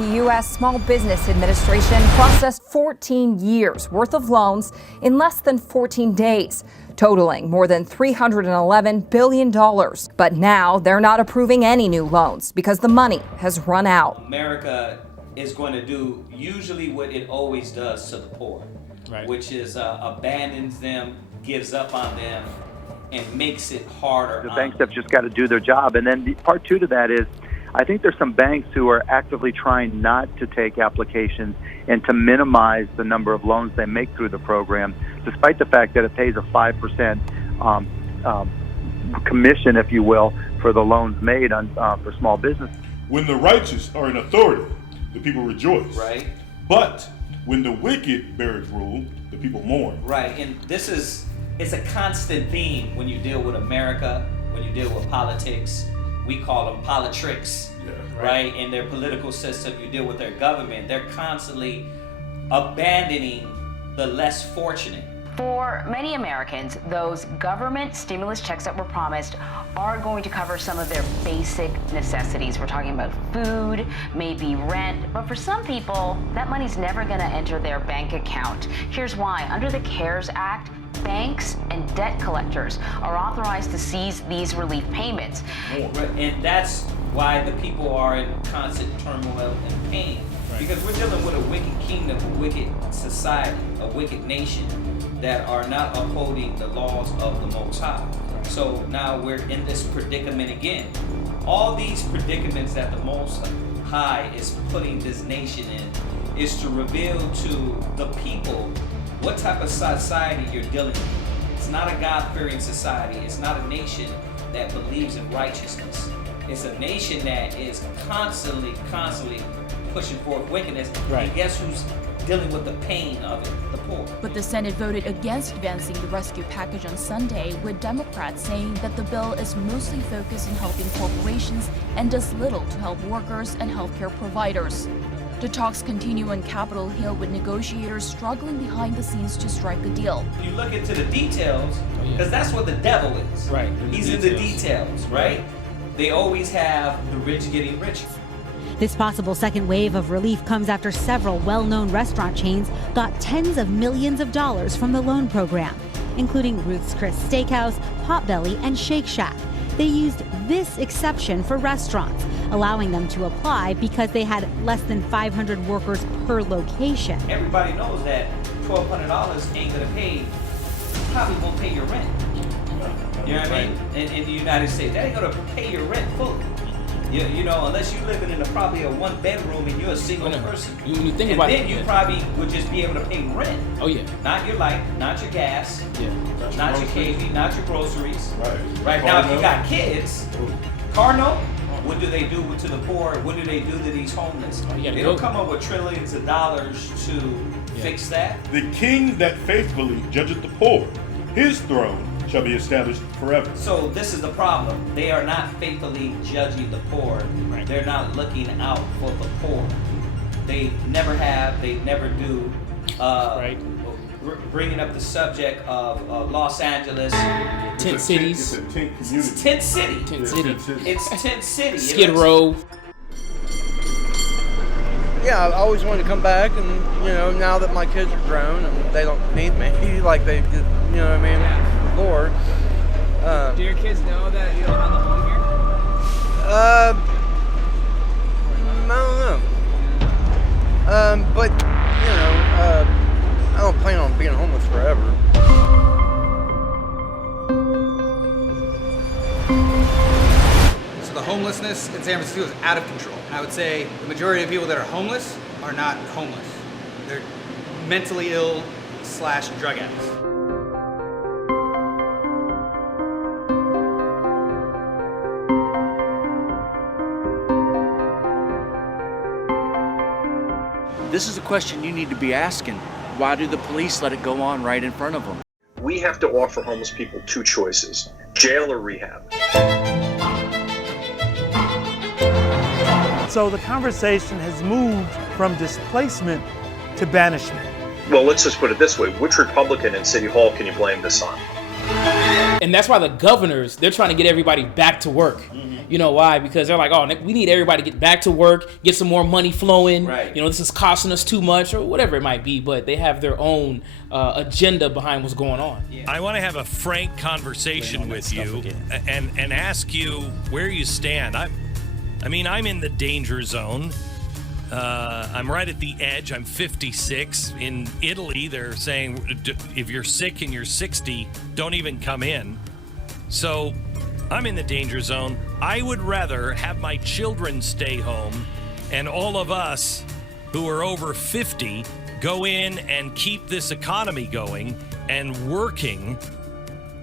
the U.S. Small Business Administration processed 14 years worth of loans in less than 14 days, totaling more than $311 billion. But now they're not approving any new loans because the money has run out. America is going to do usually what it always does to the poor, right, which is abandons them, gives up on them, and makes it harder. The banks have just got to do their job. And then part two to that is, I think there's some banks who are actively trying not to take applications and to minimize the number of loans they make through the program, despite the fact that it pays a 5% commission, if you will, for the loans made on for small business. When the righteous are in authority, the people rejoice. Right. But when the wicked bears rule, the people mourn. Right. And it's a constant theme when you deal with America, when you deal with politics. We call them politricks, yeah, right? In their political system, you deal with their government. They're constantly abandoning the less fortunate. For many Americans, those government stimulus checks that were promised are going to cover some of their basic necessities. We're talking about food, maybe rent, but for some people, that money's never going to enter their bank account. Here's why. Under the CARES Act, banks and debt collectors are authorized to seize these relief payments. And that's why the people are in constant turmoil and pain. Right. Because we're dealing with a wicked kingdom, a wicked society, a wicked nation that are not upholding the laws of the Most High. So now we're in this predicament again. All these predicaments that the Most High is putting this nation in is to reveal to the people what type of society you're dealing with. It's not a God-fearing society. It's not a nation that believes in righteousness. It's a nation that is constantly pushing forth wickedness. Right. And guess who's dealing with the pain of it? The poor. But the Senate voted against advancing the rescue package on Sunday, with Democrats saying that the bill is mostly focused on helping corporations and does little to help workers and healthcare providers. The talks continue on Capitol Hill, with negotiators struggling behind the scenes to strike a deal. You look into the details, because that's what the devil is. Right. He's in the details, right? They always have the rich getting richer. This possible second wave of relief comes after several well-known restaurant chains got tens of millions of dollars from the loan program, including Ruth's Chris Steakhouse, Potbelly, and Shake Shack. They used this exception for restaurants, allowing them to apply because they had less than 500 workers per location. Everybody knows that $1,200 ain't gonna pay, probably won't pay your rent. You know what I mean? In the United States, that ain't gonna pay your rent fully. You know, unless you're living in probably a one-bedroom and you're a single person. You think and about then it, you probably would just be able to pay rent. Oh yeah. Not your light, not your gas, not your KB, not your groceries. Right now, if you got kids, car note, what do they do to the poor? What do they do to these homeless? They don't come up with trillions of dollars to fix that. The king that faithfully judgeth the poor, his throne shall be established forever. So this is the problem. They are not faithfully judging the poor. Right. They're not looking out for the poor. They never have. They never do. Bringing up the subject of Los Angeles. Tent cities. It's a tent community. It's tent city. Tent city. It's tent city. Skid Row. Yeah, I always wanted to come back, and now that my kids are grown and they don't need me, like they, what I mean. Yeah. Lord. Do your kids know that you don't have a home here? I don't know. But I don't plan on being homeless forever. So the homelessness in San Francisco is out of control. And I would say the majority of people that are homeless are not homeless. They're mentally ill / drug addicts. This is a question you need to be asking. Why do the police let it go on right in front of them? We have to offer homeless people two choices, jail or rehab. So the conversation has moved from displacement to banishment. Well, let's just put it this way. Which Republican in City Hall can you blame this on? And that's why the governors, they're trying to get everybody back to work. You know why? Because they're like, oh, we need everybody to get back to work, get some more money flowing. Right. You know, this is costing us too much or whatever it might be, but they have their own agenda behind what's going on. Yeah. I want to have a frank conversation with you and ask you where you stand. I'm in the danger zone. I'm right at the edge. I'm 56. In Italy, they're saying if you're sick and you're 60, don't even come in. So I'm in the danger zone. I would rather have my children stay home and all of us who are over 50 go in and keep this economy going and working.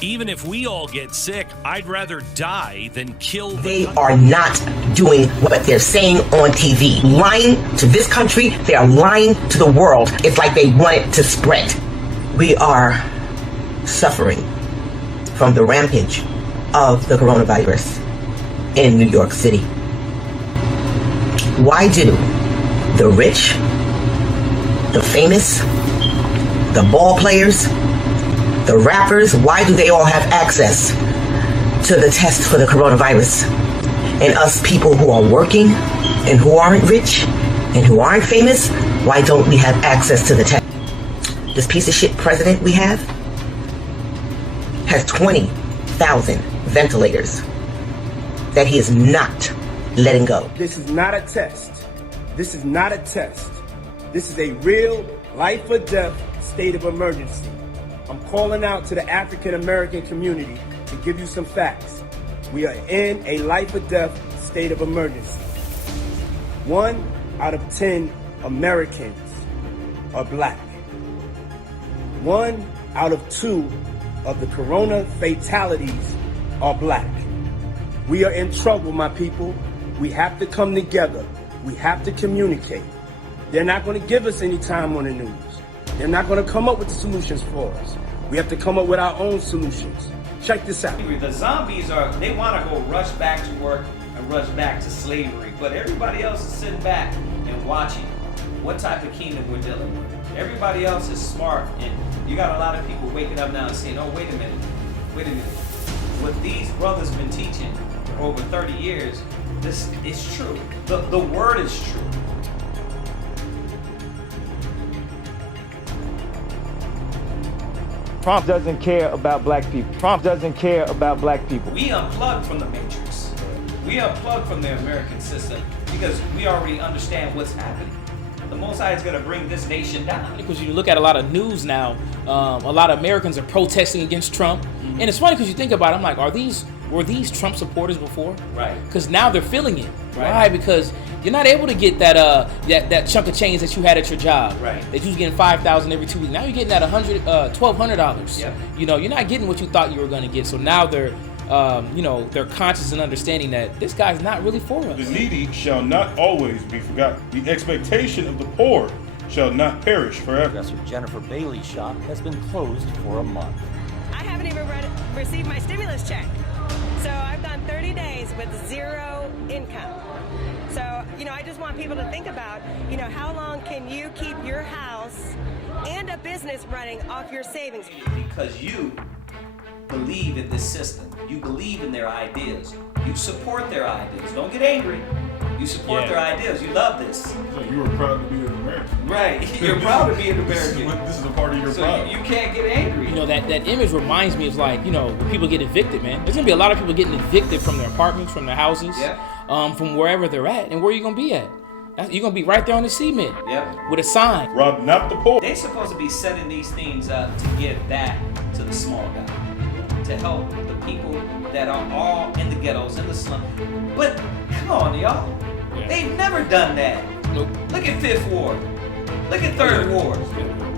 Even if we all get sick, I'd rather die than kill the They are not doing what they're saying on TV. Lying to this country, they are lying to the world. It's like they want it to spread. We are suffering from the rampage of the coronavirus in New York City. Why do the rich, the famous, the ball players, the rappers, why do they all have access to the test for the coronavirus? And us people who are working and who aren't rich and who aren't famous, why don't we have access to the test? This piece of shit president we have has 20,000 ventilators that he is not letting go. This is not a test. This is not a test. This is a real life or death state of emergency. I'm calling out to the African American community to give you some facts. We are in a life or death state of emergency. 1 out of 10 Americans are black. 1 out of 2 of the corona fatalities are black. We are in trouble, my people. We have to come together. We have to communicate. They're not going to give us any time on the news. They're not going to come up with the solutions for us. We have to come up with our own solutions. Check this out. The zombies they want to go rush back to work and rush back to slavery, but everybody else is sitting back and watching what type of kingdom we're dealing with. Everybody else is smart, and you got a lot of people waking up now and saying, oh, wait a minute. What these brothers have been teaching for over 30 years, this is true. The word is true. Trump doesn't care about black people. Trump doesn't care about black people. We unplugged from the matrix. We unplugged from the American system because we already understand what's happening. The Most High is going to bring this nation down. Because you look at a lot of news now, a lot of Americans are protesting against Trump. And it's funny because you think about it, I'm like, were these Trump supporters before? Right. Because now they're feeling it. Right. Why? Because you're not able to get that chunk of change that you had at your job. Right. That you was getting $5,000 every 2 weeks. Now you're getting that $1,200. Yep. You know, you're not getting what you thought you were going to get. So now they're conscious and understanding that this guy's not really for us. The needy shall not always be forgotten. The expectation of the poor shall not perish forever. Professor Jennifer Bailey's shop has been closed for a month. I haven't even received my stimulus check. So I've gone 30 days with zero income. So, I just want people to think about, how long can you keep your house and a business running off your savings? Because you believe in this system. You believe in their ideas. You support their ideas. Don't get angry. You support their ideas. You love this. So you are proud to be an American. Right. You're proud to be an American. This is a part of your pride. You can't get angry. That image reminds me of when people get evicted, man. There's going to be a lot of people getting evicted from their apartments, from their houses, from wherever they're at. And where are you going to be at? You're going to be right there on the cement with a sign. Rob not the poor. They're supposed to be setting these things up to give back to the small guy, to help the people that are all in the ghettos, in the slum. But come on, y'all. Yeah. They've never done that. Nope. Look at 5th Ward. Look at 3rd Ward.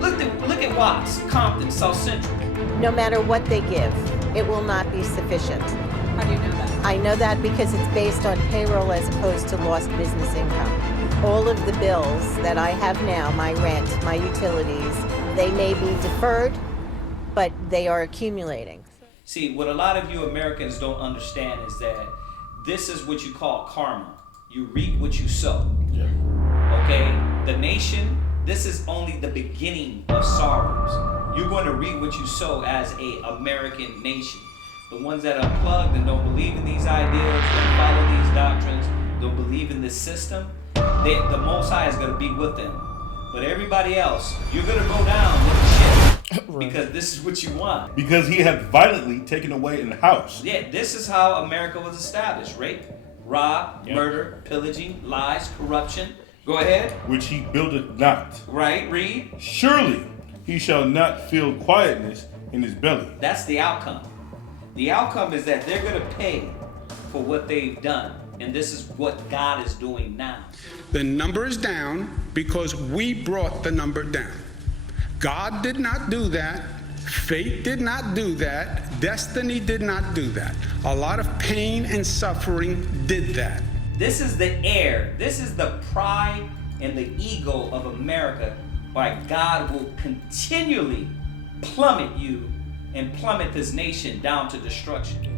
Look at Watts, Compton, South Central. No matter what they give, it will not be sufficient. How do you know that? I know that because it's based on payroll as opposed to lost business income. All of the bills that I have now, my rent, my utilities, they may be deferred, but they are accumulating. See, what a lot of you Americans don't understand is that this is what you call karma. You reap what you sow. Yeah. Okay? The nation, this is only the beginning of sorrows. you're going to reap what you sow as a American nation. The ones that are plugged and don't believe in these ideals, don't follow these doctrines, don't believe in this system, the Most High is going to be with them. But everybody else, you're going to go down with the ship because this is what you want. Because he hath violently taken away in the house. Yeah, this is how America was established. Rape, rob, murder, pillaging, lies, corruption. Go ahead. Which he buildeth not. Right, read. Surely he shall not feel quietness in his belly. That's the outcome. The outcome is that they're going to pay for what they've done. And this is what God is doing now. The number is down because we brought the number down. God did not do that. Fate did not do that. Destiny did not do that. A lot of pain and suffering did that. This is the air. This is the pride and the ego of America, why God will continually plummet you and plummet this nation down to destruction.